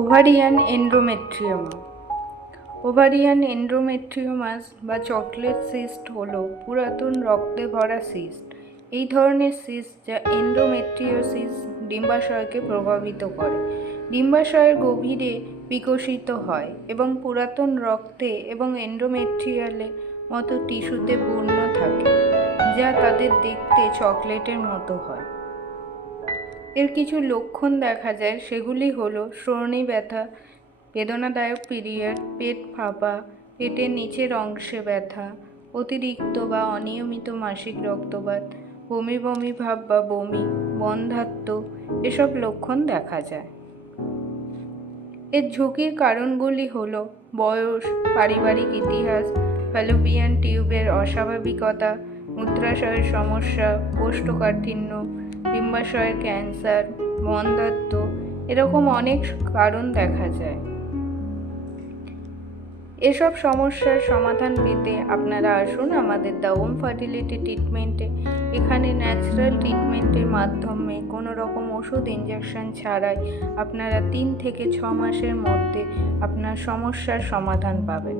Ovarian এন্ডোমেট্রিওমা। Ovarian এন্ডোমেট্রিওমাস বা chocolate cyst হল পুরাতন রক্তে ভরা সিস্ট। এই ধরনের সিস্ট, যা এন্ডোমেট্রিওসিস ডিম্বাশয়কে প্রভাবিত করে, ডিম্বাশয়ের গভীরে বিকশিত হয় এবং পুরাতন রক্তে এবং এন্ডোমেট্রিয়ালের মতো টিস্যুতে পূর্ণ থাকে, যা তাদের দেখতে চকলেটের মতো হয়। এর কিছু লক্ষণ দেখা যায়, সেগুলি হলো শ্রোণী ব্যথা, বেদনাদায়ক পিরিয়ড, পেট ফাঁপা, পেটের নিচের অংশে ব্যথা, অতিরিক্ত বা অনিয়মিত মাসিক রক্তপাত, বমি বমি ভাব বা বমি, বন্ধ্যাত্ব, এসব লক্ষণ দেখা যায়। এর ঝুঁকির কারণগুলি হলো বয়স, পারিবারিক ইতিহাস, ফ্যালোপিয়ান টিউবের অস্বাভাবিকতা, মূত্রাশয়ের সমস্যা, কোষ্ঠকাঠিন্য, ডিম্বাশয়ের ক্যান্সার, বন্ধ্যাত্ব, এরকম অনেক কারণ দেখা যায়। এসব সমস্যার সমাধান পেতে আপনারা আসুন আমাদের দ্য হোম ফার্টিলিটি ট্রিটমেন্টে। এখানে ন্যাচারাল ট্রিটমেন্টের মাধ্যমে কোনো রকম ওষুধ ইনজেকশন ছাড়াই আপনারা 3 থেকে 6 মাসের মধ্যে আপনার সমস্যার সমাধান পাবেন।